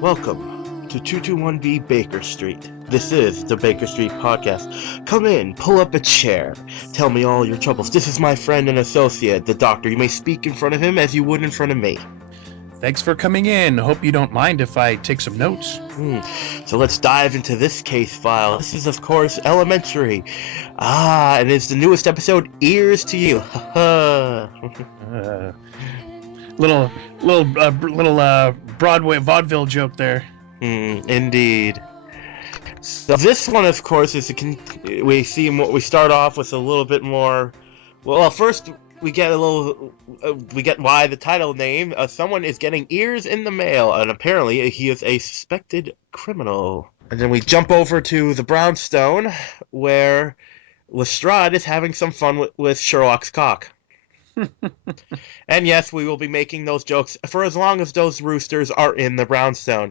Welcome to 221B Baker Street. This is the Baker Street Podcast. Come in, pull up a chair, tell me all your troubles. This is my friend and associate, the doctor. You may speak in front of him as you would in front of me. Thanks for coming in. Hope you don't mind if I take some notes. So let's dive into this case file. This is, of course, elementary. And it's the newest episode, Ears to You. Little Broadway vaudeville joke there. Indeed. So this one, of course, is we start off with a little bit more. Well, first we get why the title name. Someone is getting ears in the mail, and apparently he is a suspected criminal. And then we jump over to the brownstone, where Lestrade is having some fun with Sherlock's cock. And yes, we will be making those jokes for as long as those roosters are in the brownstone.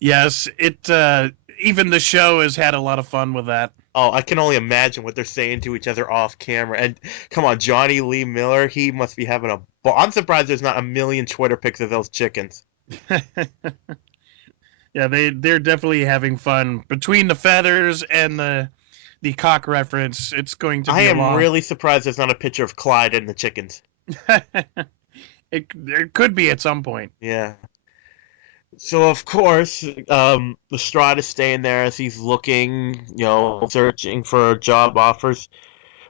Yes, even the show has had a lot of fun with that. Oh, I can only imagine what they're saying to each other off camera. And come on, Johnny Lee Miller, he must be having a ball. I'm surprised there's not a million Twitter pics of those chickens. Yeah, they're definitely having fun. Between the feathers and the cock reference, it's going to be I am really surprised there's not a picture of Clyde and the chickens. There could be at some point. Yeah. So, of course, Lestrade is staying there as he's looking, searching for job offers.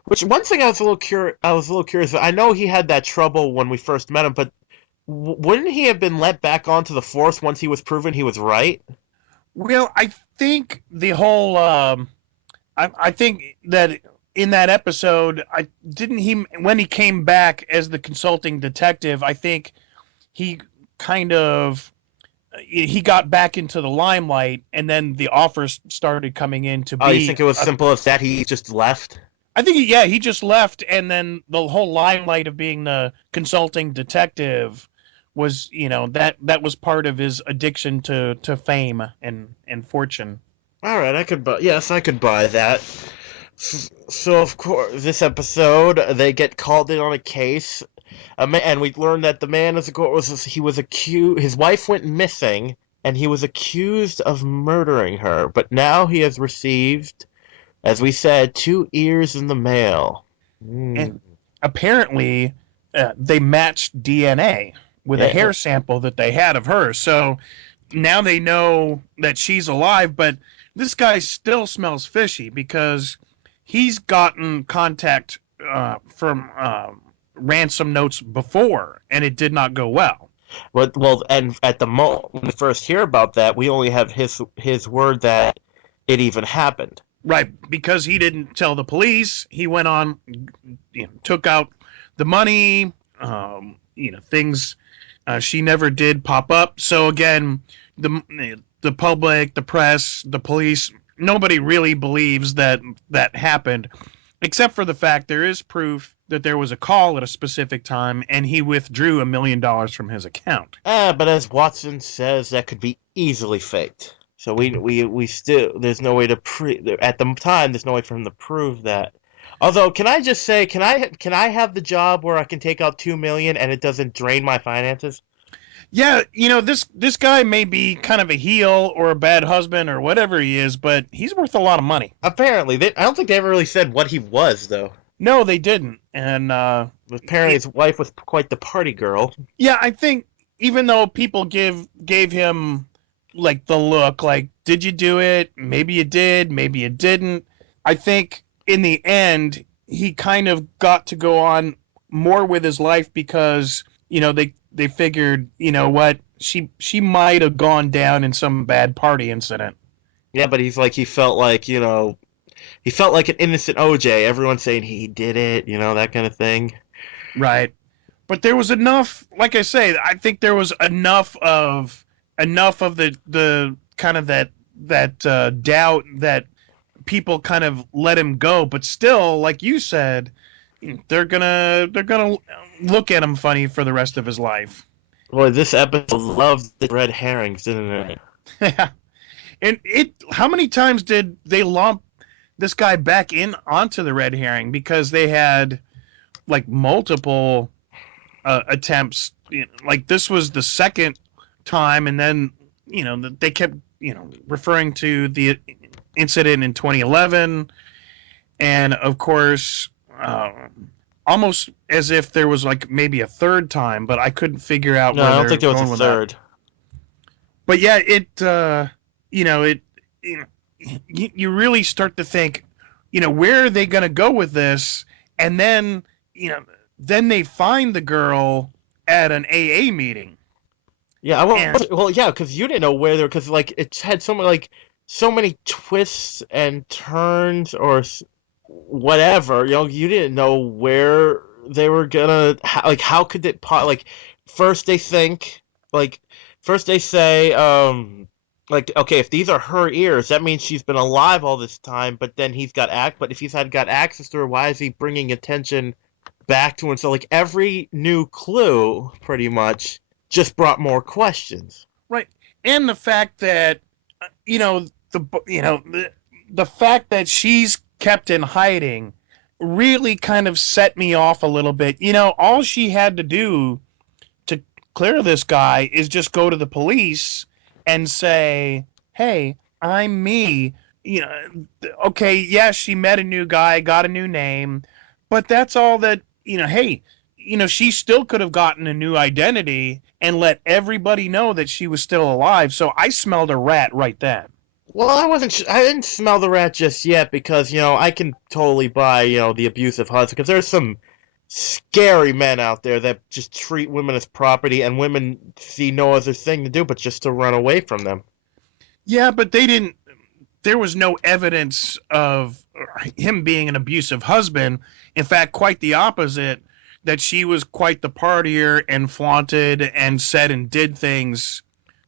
Which, one thing I was a little curious. I know he had that trouble when we first met him, but wouldn't he have been let back onto the force once he was proven he was right? Well, I think the whole... I think that in that episode, when he came back as the consulting detective, I think he he got back into the limelight, and then the offers started coming in to be... Oh, you think it was simple as that? He just left? I think, he just left, and then the whole limelight of being the consulting detective was, that was part of his addiction to fame and fortune. All right, I could buy that. So, of course, this episode, they get called in on a case, and we learn that the man was accused. His wife went missing, and he was accused of murdering her. But now he has received, as we said, 2 ears in the mail. And apparently, they matched DNA with a hair sample that they had of her. So now they know that she's alive, but this guy still smells fishy because he's gotten contact from ransom notes before, and it did not go well. Well, and at the moment when we first hear about that, we only have his word that it even happened. Right, because he didn't tell the police. He went on, took out the money, things she never did pop up. So again, the public, the press, the police, nobody really believes that happened, except for the fact there is proof that there was a call at a specific time and he withdrew $1 million from his account. But as Watson says, that could be easily faked. So we still, there's no way to at the time, there's no way for him to prove that. Although, can I just say, can I have the job where I can take out $2 million and it doesn't drain my finances? Yeah, this guy may be kind of a heel or a bad husband or whatever he is, but he's worth a lot of money. Apparently. I don't think they ever really said what he was, though. No, they didn't. And apparently his wife was quite the party girl. Yeah, I think even though people gave him like the look, like, did you do it? Maybe you did, maybe you didn't. I think in the end, he kind of got to go on more with his life because, they figured, what, she might have gone down in some bad party incident. Yeah, but he felt like an innocent OJ. Everyone's saying he did it, that kind of thing. Right. But there was enough, like I say, I think there was enough of the kind of that doubt that people kind of let him go. But still, like you said, they're gonna look at him funny for the rest of his life. Boy, this episode loved the red herrings, didn't it? Yeah. And how many times did they lump this guy back in onto the red herring? Because they had like multiple attempts. Like this was the second time, and then they kept referring to the incident in 2011, and of course, almost as if there was like maybe a third time, but I couldn't figure out No, where I don't they're think there was a going with that. third. But yeah, it you, you really start to think, where are they going to go with this? And then, you know, then they find the girl at an AA meeting. Yeah, And well, yeah, because you didn't know where they're, because like it had so many twists and turns or whatever. You didn't know where they were gonna, like, how could it like first they think like first they say like, okay, if these are her ears, that means she's been alive all this time. But then but if he's had got access to her, why is he bringing attention back to him? So like every new clue, pretty much just brought more questions. right, and the fact that the fact that she's kept in hiding really kind of set me off a little bit. All she had to do to clear this guy is just go to the police and say, "Hey, I'm me." You know, okay, yes, she met a new guy, got a new name, but that's all that, hey, she still could have gotten a new identity and let everybody know that she was still alive. So I smelled a rat right then. Well, I didn't smell the rat just yet because, I can totally buy, the abusive husband, because there's some scary men out there that just treat women as property, and women see no other thing to do but just to run away from them. Yeah, but they didn't. There was no evidence of him being an abusive husband. In fact, quite the opposite. That she was quite the partier and flaunted and said and did things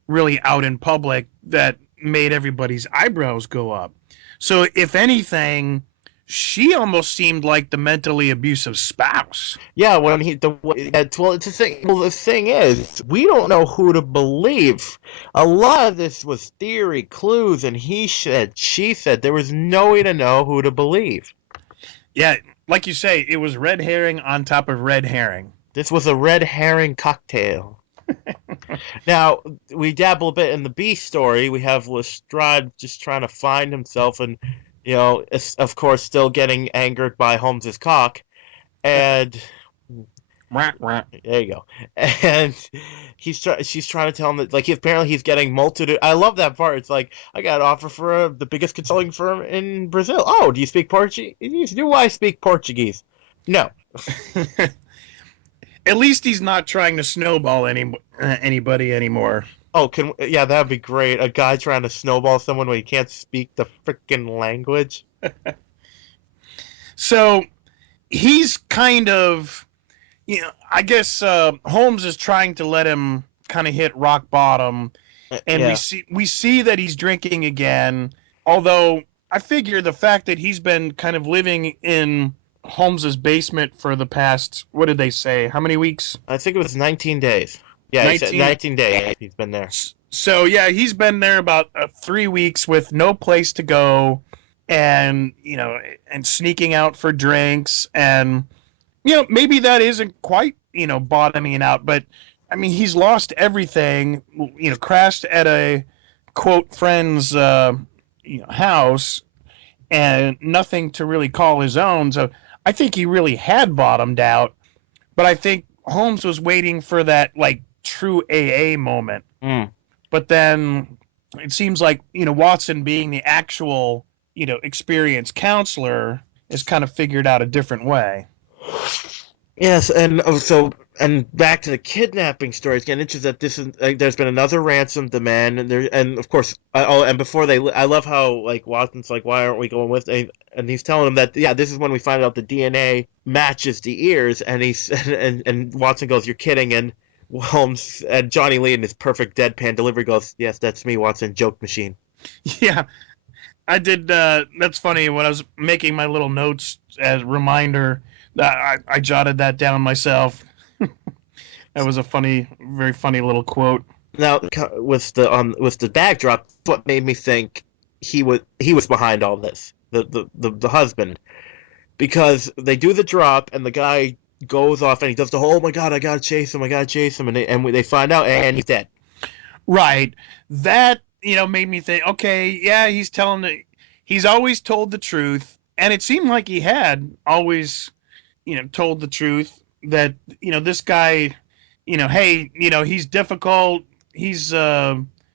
really out in public that made everybody's eyebrows go up. So, if anything, she almost seemed like the mentally abusive spouse. Yeah, when well, it's the thing. Well, the thing is, we don't know who to believe. A lot of this was theory, clues, and he said, she said. There was no way to know who to believe. Yeah, like you say, it was red herring on top of red herring. This was a red herring cocktail. Now, we dabble a bit in the B story. We have Lestrade just trying to find himself, and, of course, still getting angered by Holmes's cock. And there you go. And she's trying to tell him that, like, apparently he's getting multitude. I love that part. It's like, I got an offer for the biggest consulting firm in Brazil. Oh, do you speak Portuguese? Do I speak Portuguese? No. At least he's not trying to snowball anybody anymore. Oh, yeah, that'd be great. A guy trying to snowball someone when he can't speak the freaking language. So he's kind of, I guess Holmes is trying to let him kind of hit rock bottom, and Yeah. we see that he's drinking again. Although I figure the fact that he's been kind of living in Holmes's basement for the past, what did they say? How many weeks? I think it was 19 days. Yeah, he said 19 days he's been there. So yeah, he's been there about 3 weeks with no place to go, and and sneaking out for drinks, and maybe that isn't quite bottoming out, but I mean he's lost everything. Crashed at a quote friend's house, and nothing to really call his own. So I think he really had bottomed out, but I think Holmes was waiting for that like true AA moment. Mm. But then it seems like Watson, being the actual experienced counselor, has kind of figured out a different way. Yes, and back to the kidnapping story. It's getting interesting that this is there's been another ransom demand, and of course, and before I love how like Watson's like, why aren't we going with? And he's telling him that, yeah, this is when we find out the DNA matches the ears, and and Watson goes, you're kidding, and Holmes and Johnny Lee in his perfect deadpan delivery goes, yes, that's me, Watson, joke machine. Yeah, I did. That's funny. When I was making my little notes as a reminder, I jotted that down myself. That was a very funny little quote. Now, with the backdrop, what made me think he was behind all this, the husband, because they do the drop and the guy goes off and he does the whole, oh my god, I gotta chase him, and they find out and he's dead. Right. That, made me think, okay, yeah, he's always told the truth. And it seemed like he had always, told the truth that, this guy, hey, he's difficult. He's,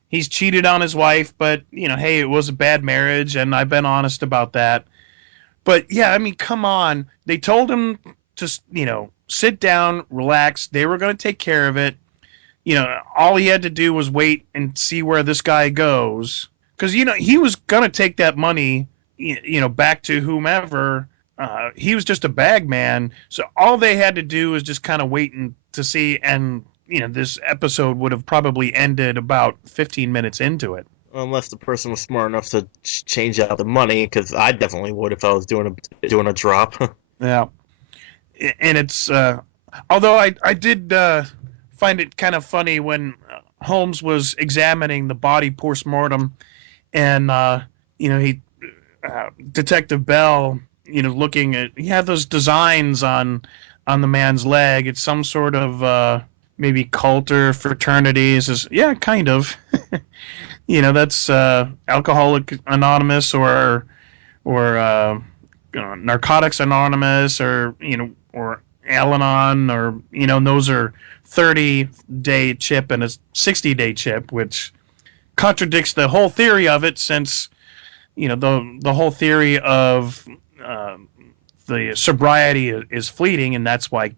he's cheated on his wife, but, hey, it was a bad marriage. And I've been honest about that. But yeah, I mean, come on. They told him to, sit down, relax. They were going to take care of it. All he had to do was wait and see where this guy goes. Because, he was going to take that money, back to whomever. He was just a bag man. So all they had to do was just kind of wait and to see. And, this episode would have probably ended about 15 minutes into it. Unless the person was smart enough to change out the money, because I definitely would if I was doing a drop. Yeah. And it's, although I did find it kind of funny when Holmes was examining the body post-mortem and, he, Detective Bell, looking at, he had those designs on the man's leg. It's some sort of, maybe cult or fraternity. Says, yeah, kind of. That's Alcoholic Anonymous or Narcotics Anonymous or Al-Anon or, and those are 30-day chip and a 60-day chip, which contradicts the whole theory of it since, the whole theory of the sobriety is fleeting, and that's why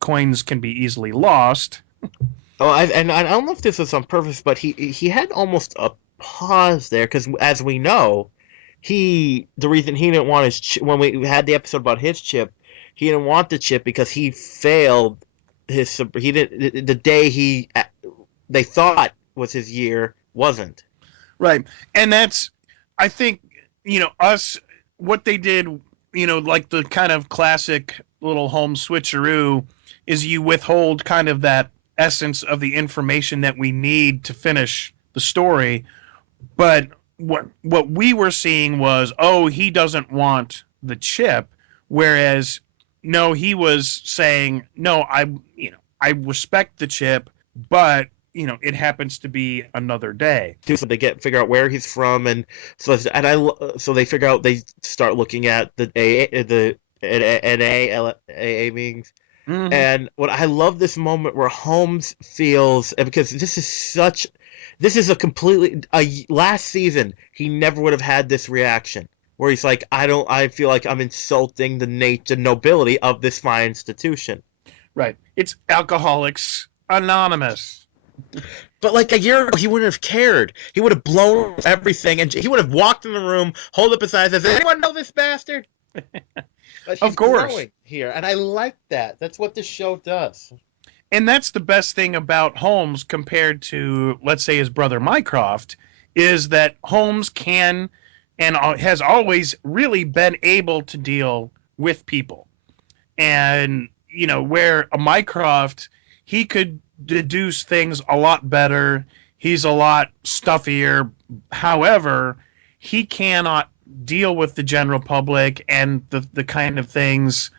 coins can be easily lost. Oh, and I don't know if this was on purpose, but he had almost a pause there because, as we know, the reason he didn't want his when we had the episode about his chip, he didn't want the chip because he failed he didn't the day they thought was his year wasn't. Right. And that's, I think, us, what they did, like the kind of classic little home switcheroo is you withhold kind of that essence of the information that we need to finish the story. But what we were seeing was, oh, he doesn't want the chip, whereas no, he was saying, no, I respect the chip, but it happens to be another day. So they figure out where he's from, and so they figure out, they start looking at the NA meetings. Mm-hmm. And what I love, this moment where Holmes feels, because this is a completely last season he never would have had this reaction where he's like, I feel like I'm insulting the nobility of this fine institution. Right. It's Alcoholics Anonymous. But like a year ago, he wouldn't have cared. He would have blown everything, and he would have walked in the room, hold up his eyes, and said, "Does anyone know this bastard?" But Of course. Here, and I like that. That's what this show does. And that's the best thing about Holmes compared to, let's say, his brother Mycroft, is that Holmes can and has always really been able to deal with people. And, where a Mycroft, he could deduce things a lot better. He's a lot stuffier. However, he cannot deal with the general public and the kind of things,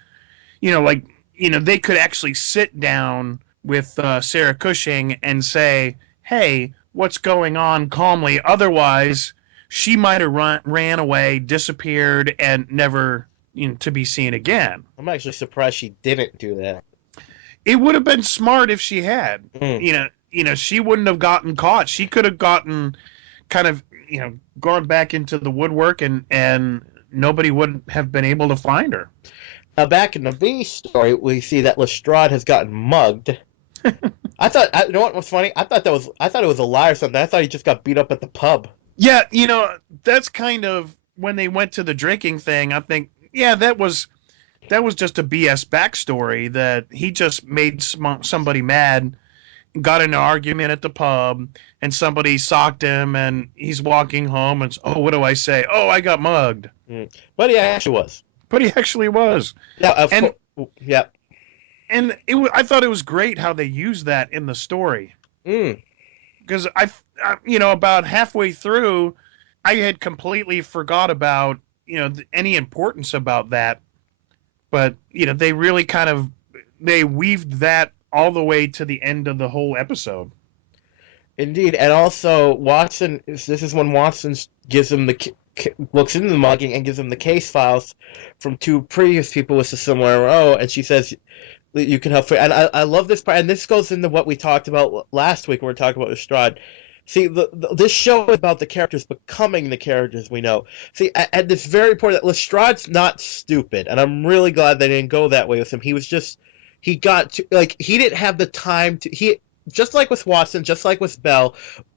like, they could actually sit down with Sarah Cushing and say, hey, what's going on, calmly. Otherwise, she might have ran away, disappeared, and never to be seen again. I'm actually surprised she didn't do that. It would have been smart if she had. Mm. She wouldn't have gotten caught. She could have gotten kind of, gone back into the woodwork and nobody would have been able to find her. Now, back in the V story, we see that Lestrade has gotten mugged. I thought, you know what was funny? I thought it was a lie or something. I thought he just got beat up at the pub. Yeah, that's kind of when they went to the drinking thing. I think, yeah, that was just a BS backstory that he just made somebody mad, got in an argument at the pub, and somebody socked him, and he's walking home, and oh, what do I say? Oh, I got mugged. But he actually was. Yeah, yeah. And I thought it was great how they used that in the story. Because about halfway through, I had completely forgot about, any importance about that. But, they really they weaved that all the way to the end of the whole episode. Indeed, and also Watson. This is when Watson gives him looks into the mugging and gives him the case files from two previous people with a similar MO, and she says you can help. And I love this part, and this goes into what we talked about last week when we were talking about Lestrade. See, this show is about the characters becoming the characters we know. See, at this very point, that Lestrade's not stupid, and I'm really glad they didn't go that way with him. He was just, he got to, like, he didn't have the time to, just like with Watson, just like with Bell,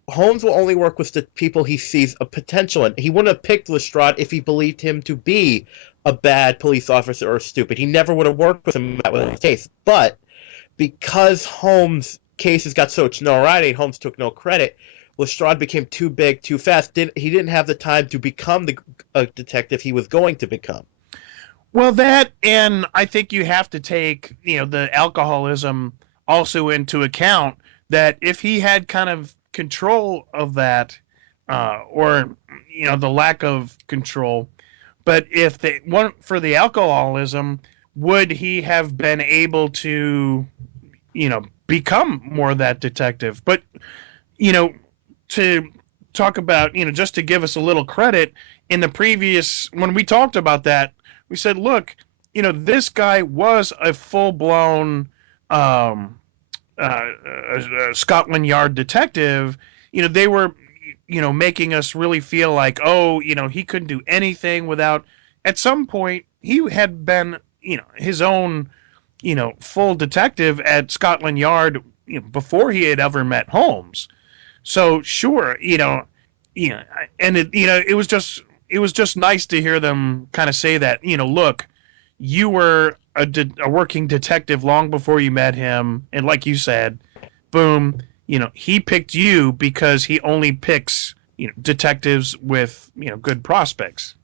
Holmes will only work with the people he sees a potential in. He wouldn't have picked Lestrade if he believed him to be a bad police officer or stupid. He never would have worked with him in that case. But because Holmes' cases got so much notoriety, Holmes took no credit. Lestrade became too big, too fast. He didn't have the time to become the detective he was going to become. Well, that, and I think you have to take, the alcoholism also into account, that if he had kind of control of that, or, the lack of control, but if they weren't for the alcoholism, would he have been able to, become more that detective? But, to talk about, just to give us a little credit, in the previous, when we talked about that, we said, look, this guy was a full-blown Scotland Yard detective. They were, making us really feel like, oh, he couldn't do anything without, at some point, he had been, his own, full detective at Scotland Yard, before he had ever met Holmes. So sure, and it was just nice to hear them kind of say that, look, you were a working detective long before you met him, and like you said, boom, he picked you because he only picks, detectives with, good prospects.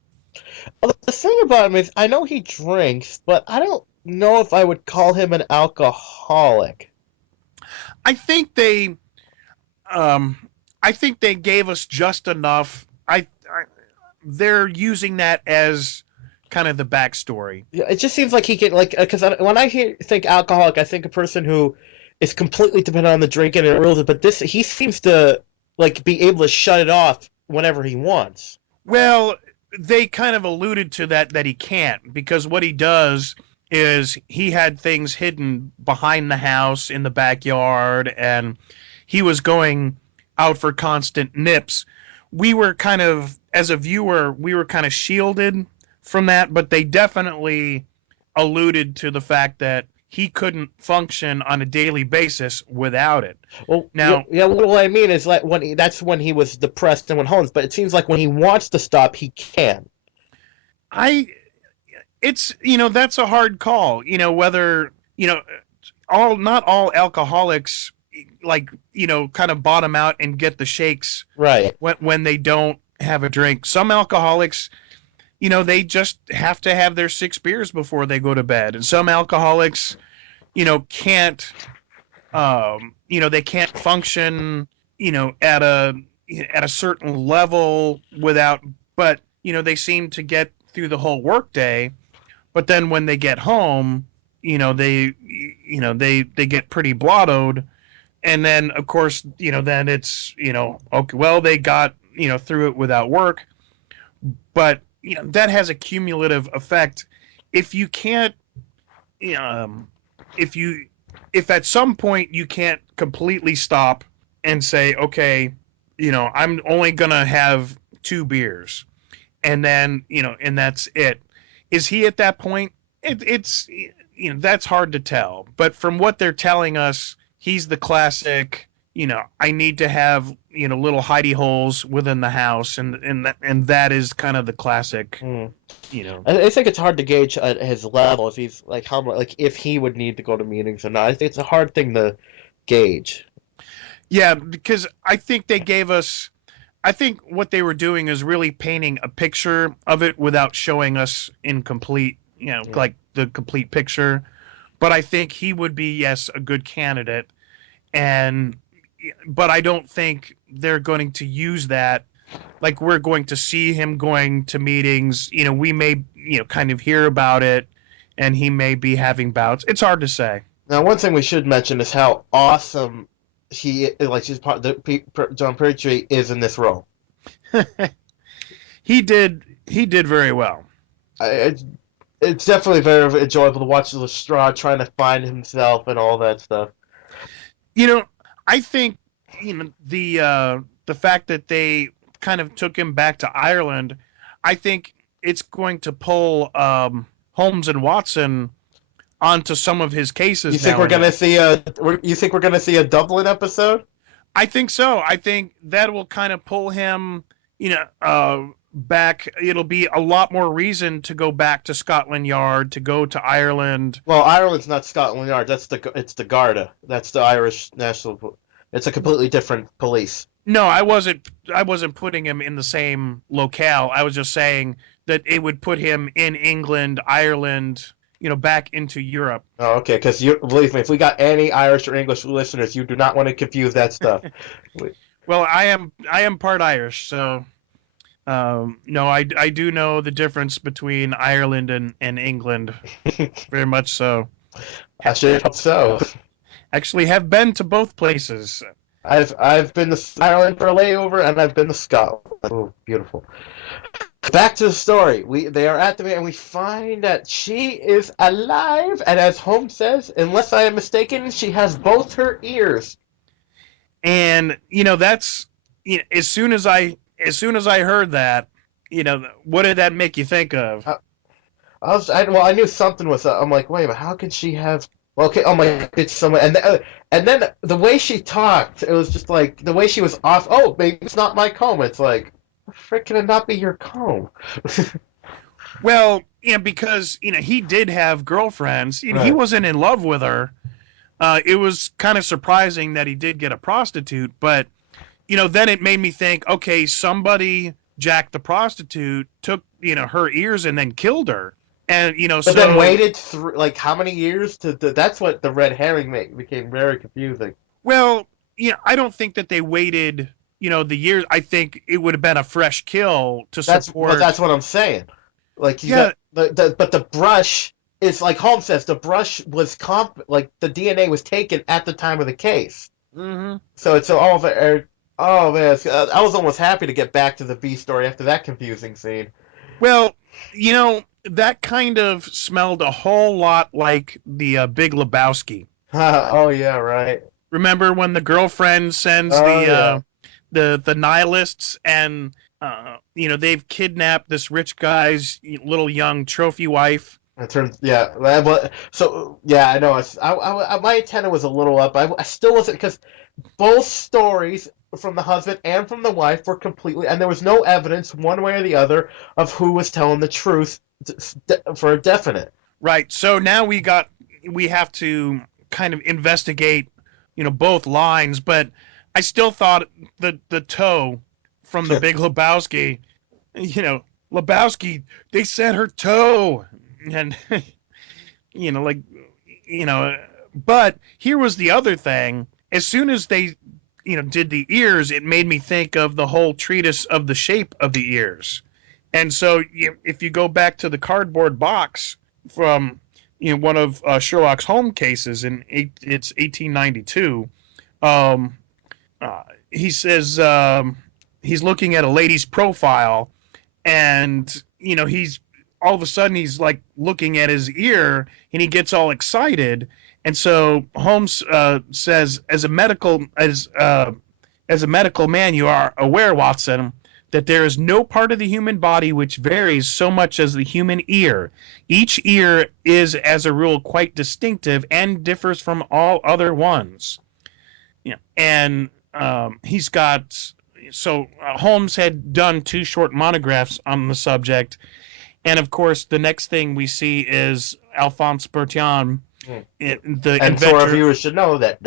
The thing about him is, I know he drinks, but I don't know if I would call him an alcoholic. I think they um I think they gave us just enough. They're using that as kind of the backstory. Yeah, it just seems like he can like because when think alcoholic, I think a person who is completely dependent on the drinking and rules. But this, he seems to like be able to shut it off whenever he wants. Well, they kind of alluded to that he can't, because what he does is he had things hidden behind the house in the backyard, and he was going out for constant nips. We were kind of, as a viewer, we were kind of shielded from that, but they definitely alluded to the fact that he couldn't function on a daily basis without it. Well, Now, yeah. What I mean is like that's when he was depressed and went home. But it seems like when he wants to stop, he can. I it's, that's a hard call, whether, all not all alcoholics, like, kind of bottom out and get the shakes Right. when they don't have a drink. Some alcoholics, they just have to have their 6 beers before they go to bed, and some alcoholics, can't, they can't function, at a certain level without, but, they seem to get through the whole workday. But then when they get home, they get pretty blottoed, and then of course, then it's, okay, well, they got, through it without work, but that has a cumulative effect. If you can't, um, if you, if at some point you can't completely stop and say, okay, I'm only gonna have 2 beers, and then, and that's it. Is he at that point? It's, that's hard to tell. But from what they're telling us, he's the classic. I need to have, little hidey holes within the house, and that is kind of the classic. Mm. You know. I think it's hard to gauge at his level if he's like how much, like if he would need to go to meetings or not. I think it's a hard thing to gauge. Yeah, because I think they gave us. I think what they were doing is really painting a picture of it without showing us in complete, Yeah. like the complete picture. But I think he would be, yes, a good candidate, and but I don't think they're going to use that. Like, we're going to see him going to meetings. We may, kind of hear about it, and he may be having bouts. It's hard to say. Now, one thing we should mention is how awesome she's part John Pertwee is in this role. He did very well. I, it's definitely very enjoyable to watch Lestrade trying to find himself and all that stuff. You know, I think the fact that they kind of took him back to Ireland, I think it's going to pull Holmes and Watson onto some of his You cases think we're gonna nowadays. see a? You think we're gonna see a Dublin episode? I think so. I think that will kind of pull him, back. It'll be a lot more reason to go back to Scotland Yard, to go to Ireland. Well, Ireland's not Scotland Yard. It's the Garda. That's the Irish National. It's a completely different police. No, I wasn't putting him in the same locale. I was just saying that it would put him in England, Ireland, back into Europe. Oh, okay. Because you believe me, if we got any Irish or English listeners, you do not want to confuse that stuff. Well, I am part Irish, so no, I do know the difference between Ireland and England, very much so. I should hope so. Actually, have been to both places. I've been to Ireland for a layover, and I've been to Scotland. Oh, beautiful. Back to the story. They are at the and we find that she is alive, and as Holmes says, unless I am mistaken, she has both her ears. And that's as soon as I heard that, what did that make you think of? I knew something was up. I'm like, wait a minute, how could she have? Well, okay, oh my, it's someone, and then the way she talked, it was just like the way she was off. Oh, maybe it's not my comb. It's like, frick, can it not be your comb? Well, because he did have girlfriends. He Right. wasn't in love with her. It was kind of surprising that he did get a prostitute, but then it made me think, okay, somebody jacked the prostitute, took her ears, and then killed her, and But then so waited through like how many years that's what the red herring became very confusing. well, I don't think that they waited, the years. I think it would have been a fresh kill to That's support. what I'm saying. Like you Yeah. got but the brush is like Holmes says the brush was like the DNA was taken at the time of the case. Hmm. So it's all of it. Oh man, I was almost happy to get back to the B story after that confusing scene. Well, that kind of smelled a whole lot like the Big Lebowski. Oh yeah, right. Remember when the girlfriend sends Oh the yeah. the nihilists, and they've kidnapped this rich guy's little young trophy wife. It turns yeah. So yeah, I know. My antenna was a little up. I still wasn't because both stories from the husband and from the wife were completely, and there was no evidence one way or the other of who was telling the truth for a definite. Right. So now we have to kind of investigate, both lines, but I still thought the toe from the Big Lebowski, Lebowski, they said her toe, and like, you know, but here was the other thing. As soon as they, did the ears, it made me think of the whole treatise of the shape of the ears. And so, if you go back to the cardboard box from one of Sherlock's Holmes cases it's 1892, um, he says he's looking at a lady's profile, and he's all of a sudden he's like looking at his ear, and he gets all excited. And so Holmes says, as a medical man, you are aware, Watson, that there is no part of the human body which varies so much as the human ear. Each ear is, as a rule, quite distinctive and differs from all other ones. And he's got so Holmes had done two short monographs on the subject, and of course, the next thing we see is Alphonse Bertillon, Hmm. the And so our inventor. viewers should know that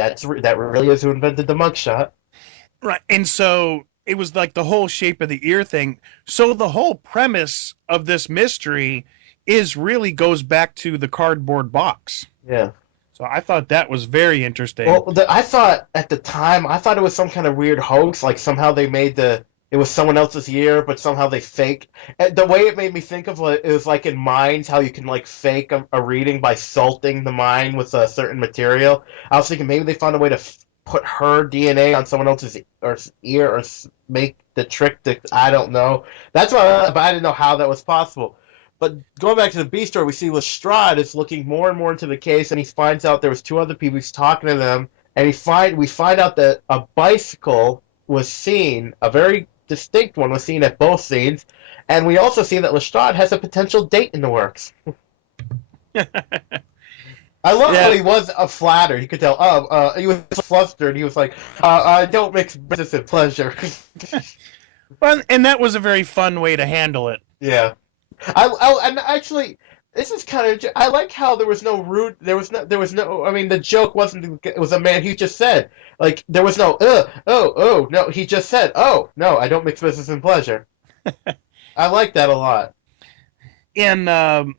really is who invented the mugshot. Right. And so it was like the whole shape of the ear thing. So the whole premise of this mystery is really goes back to the cardboard box. Yeah. So I thought that was very interesting. Well, I thought at the time, I thought it was some kind of weird hoax. Like somehow they made it was someone else's ear, but somehow they fake. And the way it made me think of it was like in mines, how you can like fake a reading by salting the mine with a certain material. I was thinking maybe they found a way to put her DNA on someone else's ear or make the trick that I don't know. That's why, but I didn't know how that was possible. But going back to the B story, we see Lestrade is looking more and more into the case, and he finds out there was two other people. He's talking to them, and we find out that a bicycle was seen, a very distinct one was seen at both scenes, and we also see that Lestrade has a potential date in the works. I love how Yeah. he was flattered. You could tell. He was flustered. He was like, "I don't mix business and pleasure." Well, and that was a very fun way to handle it. Yeah. And actually, this is kind of. I like how there was no rude. There was no. I mean, the joke wasn't. It was a man. He just said, like, there was no. Oh, no. He just said, "Oh, no, I don't mix business and pleasure." I like that a lot. And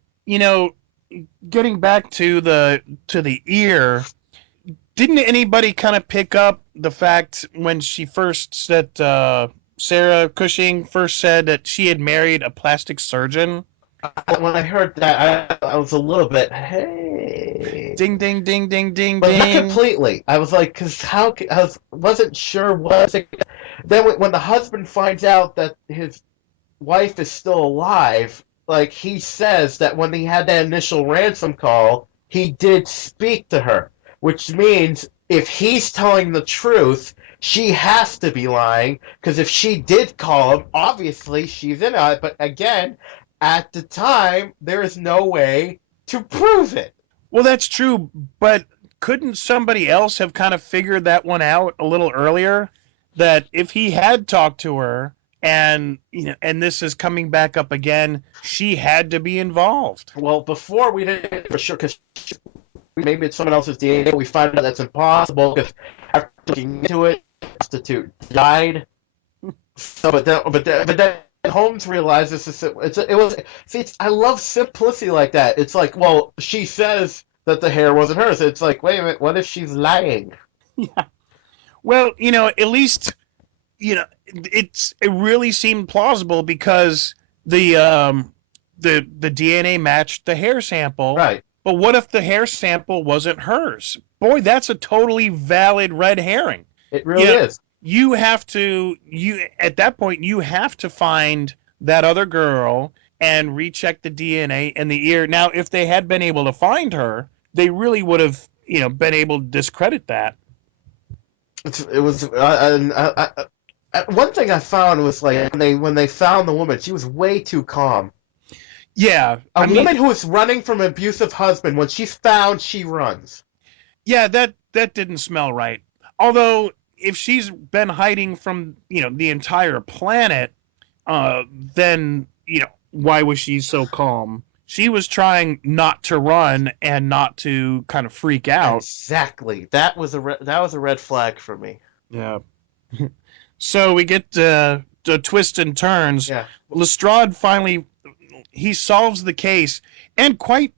getting back to the ear, didn't anybody kind of pick up the fact when she first said Sarah Cushing first said that she had married a plastic surgeon? When I heard that, I was a little bit, hey. Ding ding ding ding ding But not ding. completely. I was like, because wasn't sure was it. Then when the husband finds out that his wife is still alive, like he says that when he had that initial ransom call, he did speak to her, which means if he's telling the truth, she has to be lying, because if she did call him, obviously she's in on it. But again, at the time, there is no way to prove it. Well, that's true, but couldn't somebody else have kind of figured that one out a little earlier? That if he had talked to her, and and this is coming back up again, she had to be involved. Well, before we didn't for sure, because maybe it's someone else's DNA. We find out that's impossible because after looking into it, the prostitute died. So, but then Holmes realizes it was. See, I love simplicity like that. It's like, well, she says that the hair wasn't hers. It's like, wait a minute, what if she's lying? Yeah. Well, at least it really seemed plausible because the DNA matched the hair sample. Right. But what if the hair sample wasn't hers? Boy, that's a totally valid red herring. It really is. You have to at that point you have to find that other girl and recheck the DNA in the ear. Now, if they had been able to find her, they really would have been able to discredit that. It was one thing I found was like when they found the woman, she was way too calm. Yeah, A woman who is running from an abusive husband, when she's found, she runs. Yeah, that didn't smell right. Although, if she's been hiding from the entire planet, then why was she so calm? She was trying not to run and not to kind of freak out. Exactly. That was a red flag for me. Yeah. So we get the twists and turns. Yeah. Lestrade finally he solves the case, and quite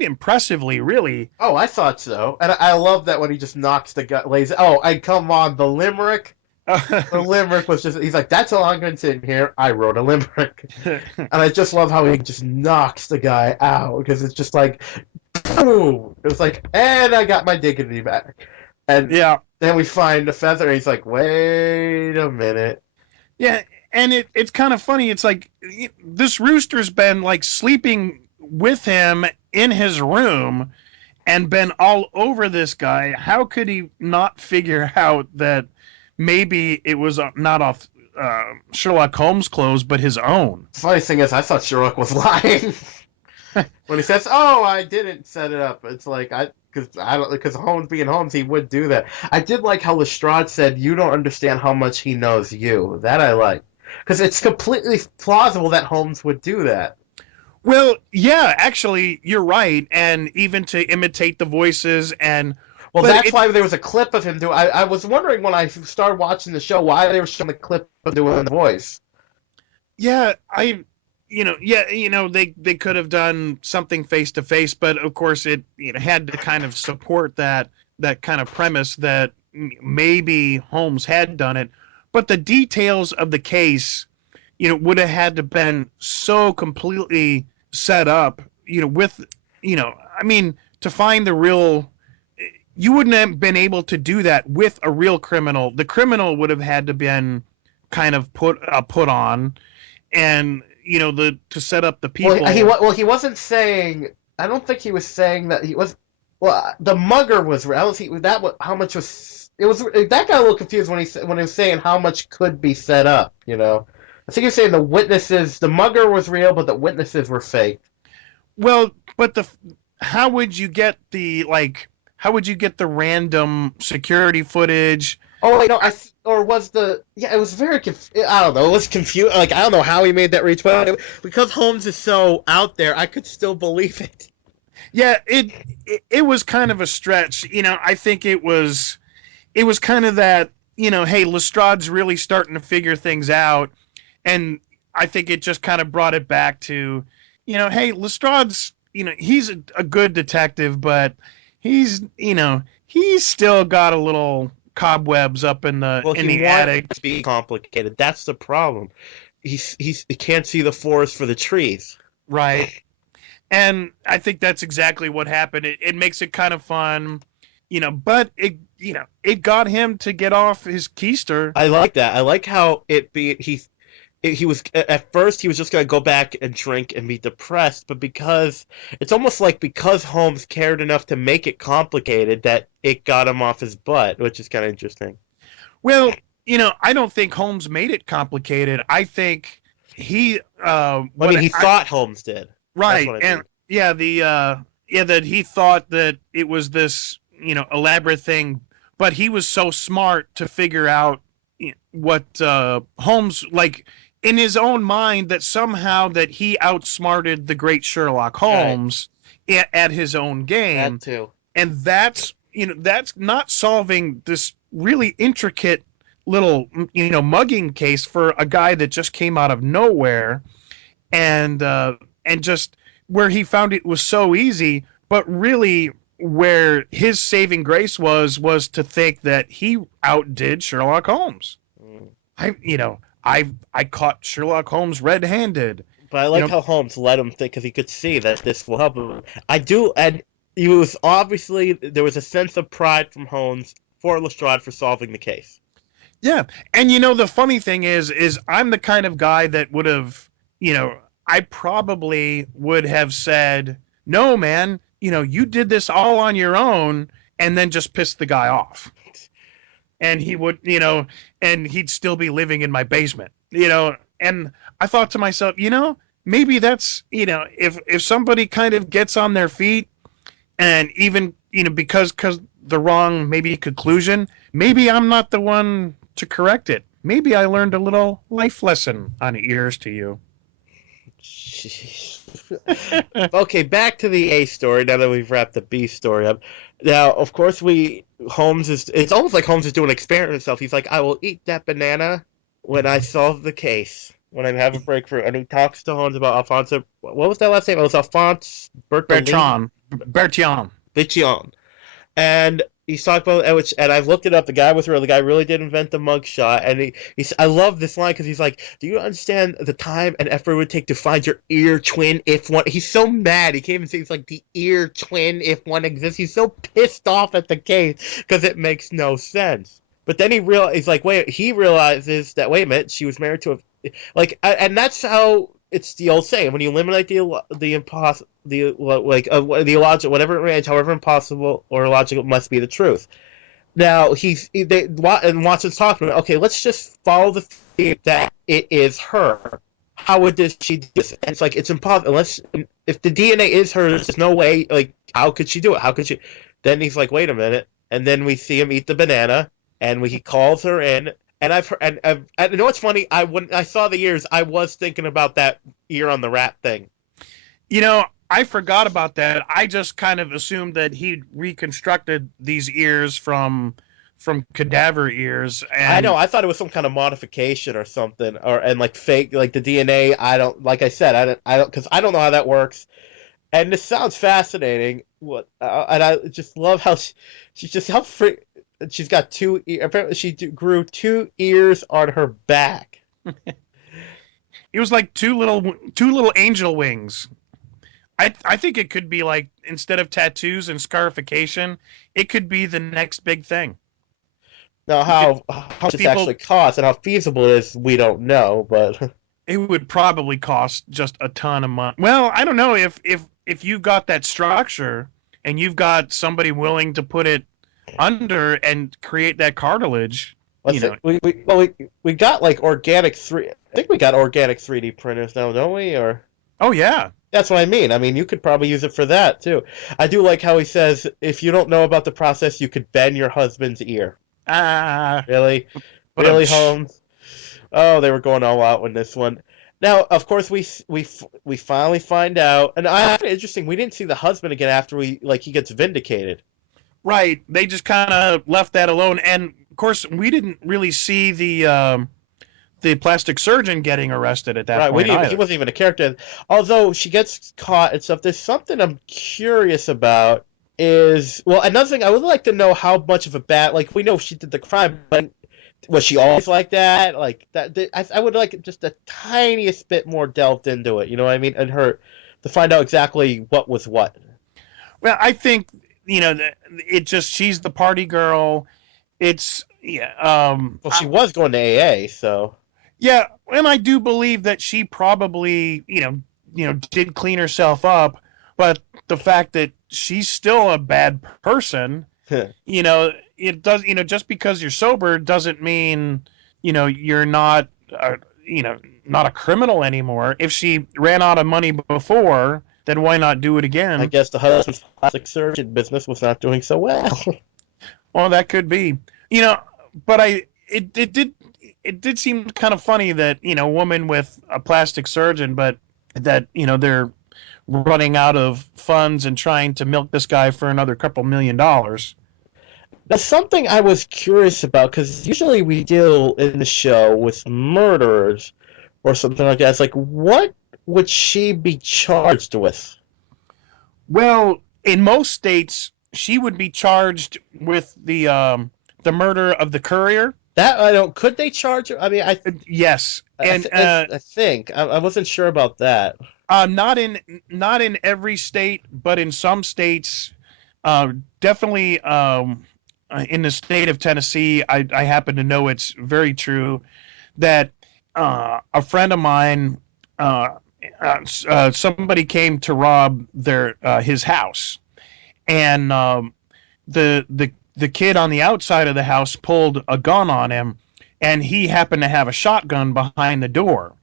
impressively, really. Oh, I thought so, and I love that when he just knocks the guy. Oh, I come on, the limerick. The limerick was just—he's like, "That's all I'm going to sit in here. I wrote a limerick," and I just love how he just knocks the guy out because it's just like, boom! It was like, and I got my dignity back. And yeah, then we find the feather, and he's like, "Wait a minute." Yeah, and it's kind of funny. It's like this rooster's been like sleeping with him in his room and been all over this guy. How could he not figure out that maybe it was not off Sherlock Holmes' clothes, but his own? The funny thing is, I thought Sherlock was lying when he says, "Oh, I didn't set it up." It's like because Holmes being Holmes, he would do that. I did like how Lestrade said, "You don't understand how much he knows you." That I like because it's completely plausible that Holmes would do that. Well, yeah, actually, you're right, and even to imitate the voices and. Well, that's why there was a clip of him doing. I was wondering when I started watching the show why they were showing the clip of doing the voice. Yeah, they could have done something face to face, but of course it had to kind of support that kind of premise that maybe Holmes had done it, but the details of the case, would have had to been so completely set up, with, I mean, to find the real, you wouldn't have been able to do that with a real criminal. The criminal would have had to been kind of put on, and the to set up the people. He wasn't saying. I don't think he was saying that he was. Well, the mugger was. I was he that. How much was? It was that got a little confused when he was saying how much could be set up. I think he was saying the witnesses. The mugger was real, but the witnesses were fake. Well, but the how would you get the like? How would you get the random security footage? Oh wait, no, or was the yeah? It was very I don't know. It was confused. Like I don't know how he made that reach, but because Holmes is so out there, I could still believe it. Yeah, it was kind of a stretch. I think it was kind of that. Hey, Lestrade's really starting to figure things out, and I think it just kind of brought it back to, hey, Lestrade's, he's a good detective, but he's still got a little cobwebs up in the Well, in he the wants attic. to be complicated. That's the problem. He can't see the forest for the trees. Right. And I think that's exactly what happened. It makes it kind of fun, but it got him to get off his keister. I like that. I like how he was at first he was just gonna go back and drink and be depressed, but because it's almost like because Holmes cared enough to make it complicated that it got him off his butt, which is kind of interesting. Well, I don't think Holmes made it complicated. I think he I mean, what he I thought Holmes did. That's right. what I And mean. yeah, that he thought that it was this, elaborate thing, but he was so smart to figure out what Holmes, like, in his own mind, that somehow that he outsmarted the great Sherlock Right. Holmes at his own That game. too. And that's not solving this really intricate little, mugging case for a guy that just came out of nowhere, and just where he found it was so easy, but really where his saving grace was to think that he outdid Sherlock Holmes. Mm. I caught Sherlock Holmes red-handed. But I You like know, how Holmes let him think because he could see that this will help him. I do, and it was obviously there was a sense of pride from Holmes for Lestrade for solving the case. yeah. And the funny thing is I'm the kind of guy that would have, I probably would have said, "No, man, you did this all on your own," and then just pissed the guy off. And he would, and he'd still be living in my basement, And I thought to myself, maybe that's, if somebody kind of gets on their feet, and even, because the wrong maybe conclusion, maybe I'm not the one to correct it. Maybe I learned a little life lesson on Ears to You. Okay, back to the A story. Now that we've wrapped the B story up, now of course we Holmes is. It's almost like Holmes is doing an experiment himself. He's like, I will eat that banana when I solve the case. When I have a breakthrough, and he talks to Holmes about Alfonso. What was that last name? It was Alphonse Bertolini. Bertrand. Bichion. And he's talking about which, and I've looked it up. The guy was real. The guy really did invent the mugshot, and I love this line because he's like, "Do you understand the time and effort it would take to find your ear twin if one?" He's so mad. He can't even say it's like the ear twin if one exists. He's so pissed off at the case because it makes no sense. But then he's like, wait. He realizes that wait a minute, she was married to a and that's how it's the old saying: when you eliminate the impossible, the illogical, whatever it range, however impossible or illogical, must be the truth. Now and Watson's talking about, okay, let's just follow the theme that it is her. How would she do this? And it's like it's impossible unless if the DNA is hers. There's no way. Like, how could she do it? How could she? Then he's like, wait a minute, and then we see him eat the banana, and he calls her in. And I've heard, and you know what's funny? When I saw the ears, I was thinking about that ear on the rat thing. I forgot about that. I just kind of assumed that he'd reconstructed these ears from cadaver ears, I know. and I thought it was some kind of modification or something, and like fake, like the DNA. I don't, like I said, because I don't know how that works. And this sounds fascinating. And I just love how she's just how free. She's got apparently she grew 2 ears on her back. it was like two little angel wings I think it could be like, instead of tattoos and scarification, it could be the next big thing. Now, You could how much it's people actually cost and how feasible it is, we don't know. But It would probably cost just a ton of money. Well, I don't know if you've got that structure and you've got somebody willing to put it under and create that cartilage, let's say we got like organic three. I think we got organic 3D printers now, don't we? Or oh yeah. that's what I mean. I mean, you could probably use it for that too. I do like how he says, if you don't know about the process, you could bend your husband's ear. Ah, Really, but I'm really, Holmes. Oh, they were going all out with this one. Now, of course, we finally find out, and I find it interesting. We didn't see the husband again after he gets vindicated. right. They just kind of left that alone, and of course, we didn't really see the plastic surgeon getting arrested at that Right, we point didn't. He either. wasn't even a character. Although she gets caught and stuff. There's something I'm curious about. Is well, another thing I would like to know how much of a bad like we know she did the crime, but was she always like that? Like that? I would like just a tiniest bit more delved into it. You know what I mean? And her to find out exactly what was what. Well, I think it just she's the party girl. It's yeah. Well, she was going to AA, so Yeah, and I do believe that she probably, did clean herself up, but the fact that she's still a bad person, it does, just because you're sober doesn't mean, you're not, not a criminal anymore. If she ran out of money before, then why not do it I again? guess the husband's plastic surgeon business was not doing so well. Well, that could be, you know, but it did seem kind of funny that a woman with a plastic surgeon, but that they're running out of funds and trying to milk this guy for another couple $1 million. That's something I was curious about because usually we deal in the show with murderers or something like that. It's like, what would she be charged with? Well, in most states, she would be charged with the murder of the courier. That I don't. Could they charge her? I mean, Yes, and I think I wasn't sure about that. not in every state, but in some states, definitely in the state of Tennessee, I happen to know it's very true that a friend of mine, somebody came to rob their his house, and the kid on the outside of the house pulled a gun on him, and he happened to have a shotgun behind the door,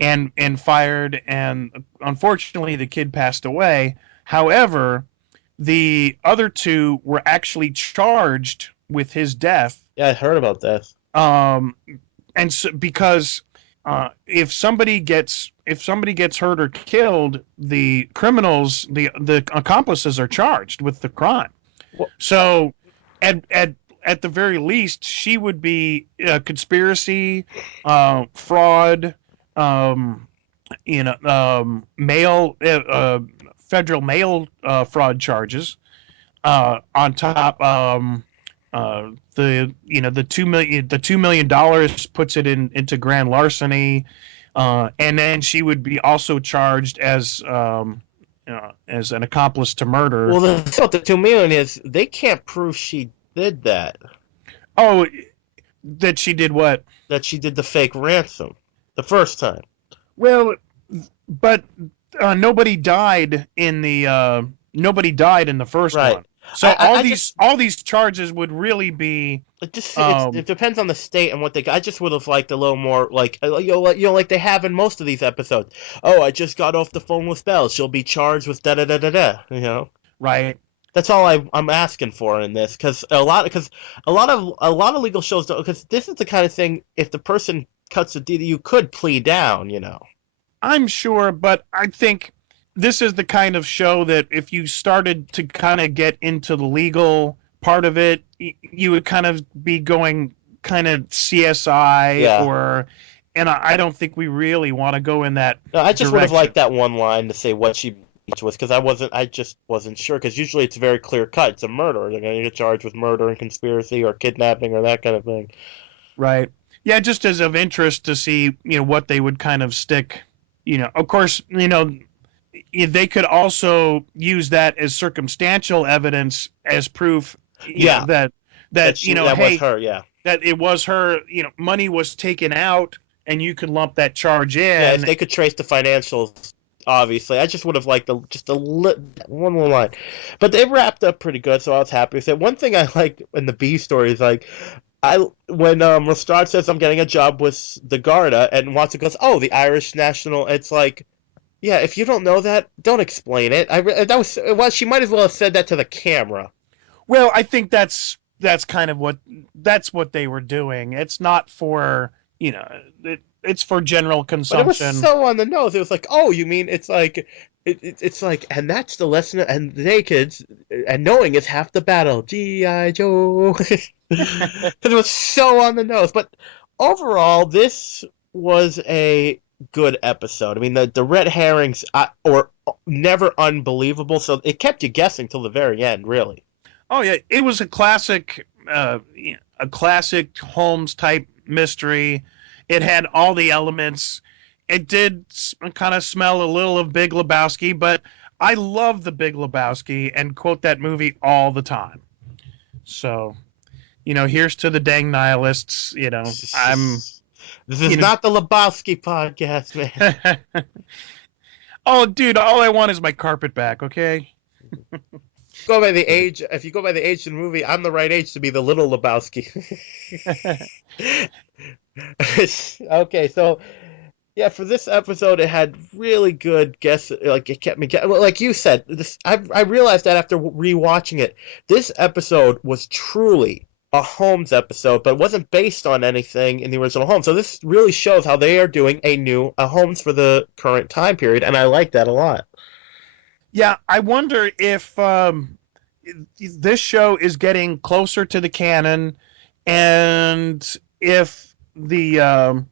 and fired, and unfortunately the kid passed away. However, the other two were actually charged with his death. Yeah, I heard about this. um and so, because if somebody gets hurt or killed, the criminals, the accomplices, are charged with the crime. Well, So at at at the very least, she would be conspiracy, fraud, um, mail, federal mail fraud charges. On top, the $2 million puts it into grand larceny, and then she would be also charged as an accomplice to murder. well, the thing about the 2 million is they can't prove she did that. Oh, that she did what? That she did the fake ransom the first time. Well, but nobody died in the first Right. one. So all I these just all these charges would really be it um depends on the state and what they. I just would have liked a little more like like they have in most of these episodes. Oh, I just got off the phone with Belle. She'll be charged with da da da da da. right. That's all I'm asking for in this because a lot of legal shows don't because this is the kind of thing if the person cuts a deal you could plead down. I'm sure, but I think this is the kind of show that if you started to kind of get into the legal part of it, you would kind of be going kind of CSI, Yeah. and I don't think we really want to go in that No, I just would have direction. liked that one line to say what she each was because I just wasn't sure because usually it's very clear cut. It's a murder. They're going to get charged with murder and conspiracy or kidnapping or that kind of thing. Right. Yeah, just as of interest to see, what they would kind of stick. Of course, they could also use that as circumstantial evidence as proof, Yeah, that that was hey, her. Yeah. that it was her. Money was taken out, and you could lump that charge Yeah, if in. they could trace the financials, obviously, I just would have liked one little line, but they wrapped up pretty good, so I was happy with it. One thing I like in the B story is like, when Lestrade says I'm getting a job with the Garda, and Watson goes, "Oh, the Irish National." It's like, yeah, if you don't know that, don't explain it. She might as well have said that to the camera. Well, I think that's kind of what they were doing. It's not for it's for general But it was consumption. so on the nose. It was like, oh, you mean it's like, it's like, and that's the lesson. And the nakeds, and knowing is half the battle. G.I. Joe. Because it was so on the nose. But overall, this was a good episode. I mean, the red herrings were never unbelievable, so it kept you guessing till the very end, really. Oh yeah, it was a classic Holmes type mystery. It had all the elements. It did kind of smell a little of Big Lebowski, but I love the Big Lebowski and quote that movie all the time. So, here's to the dang nihilists. I'm, This is not the Lebowski podcast, man. oh, dude, all I want is my carpet back, okay? Go by the age. If you go by the age of the movie, I'm the right age to be the little Lebowski. Okay, so yeah, for this episode, it had really good guess. Like it kept me, like you said. I realized that after rewatching it, this episode was truly a Holmes episode, but it wasn't based on anything in the original Holmes. So this really shows how they are doing a Holmes for the current time period, and I like that a lot. Yeah, I wonder if this show is getting closer to the canon, and if the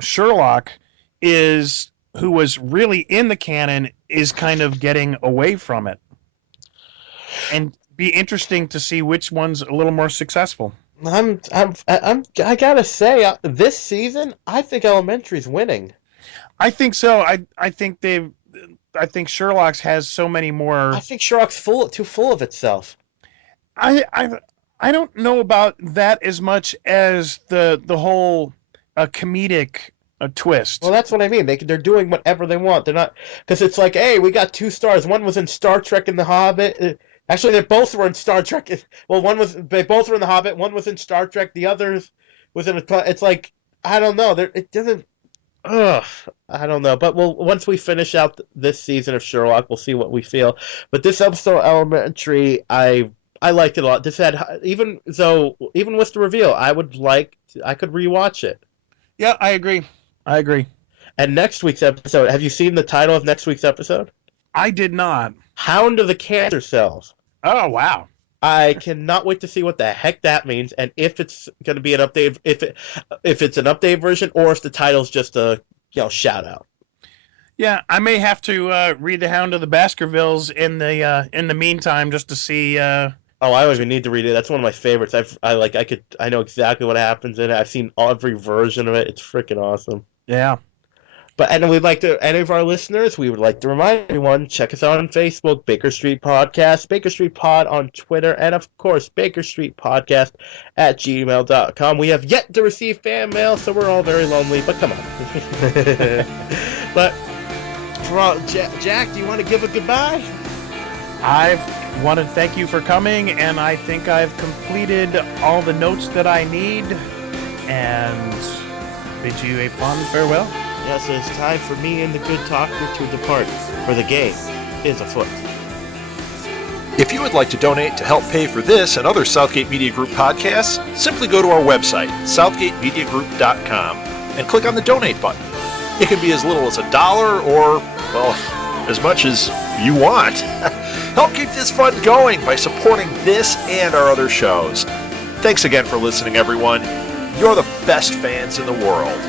Sherlock who was really in the canon is kind of getting away from it, and be interesting to see which one's a little more successful. I gotta say, this season, I think Elementary's winning. I think so. I think Sherlock's has so many I more. think Sherlock's too full of itself. I I I don't know about that as much as the whole comedic Well, twist. that's what I mean. They're doing whatever they want. They're not, because it's like, hey, we got 2 stars. One was in Star Trek and The Hobbit. Actually, they both were in Star Trek. Well, they both were in The Hobbit. One was in Star Trek. The other was in a. It's like, I don't know. It doesn't. Ugh, I don't know. But once we finish out this season of Sherlock, we'll see what we feel. But this episode, Elementary, I liked it a lot. This had, even with the reveal, I could rewatch it. Yeah, I agree. I agree. And next week's episode, have you seen the title of next week's episode? I did not. Hound of the Cancer Cells. Oh wow. I cannot wait to see what the heck that means, and if it's going to be an update, if it's an update version, or if the title's just a shout out. Yeah, I may have to read the Hound of the Baskervilles in the meantime just to see. Oh, I don't even need to read it. That's one of my favorites. I know exactly what happens in it. I've seen every version of it. It's freaking awesome. Yeah. But any of our listeners, we would like to remind everyone, check us out on Facebook, Baker Street Podcast, Baker Street Pod on Twitter, and of course, Baker Street Podcast at gmail.com. We have yet to receive fan mail, so we're all very lonely, but come on. But for all, Jack, do you want to give a goodbye? I want to thank you for coming, and I think I've completed all the notes that I need, and bid you a fond farewell. Yes, it's time for me and the good talker to depart, for the game is afoot. If you would like to donate to help pay for this and other Southgate Media Group podcasts, simply go to our website, southgatemediagroup.com, and click on the donate button. It can be as little as $1 or, well, as much as you want. Help keep this fund going by supporting this and our other shows. Thanks again for listening, everyone. You're the best fans in the world.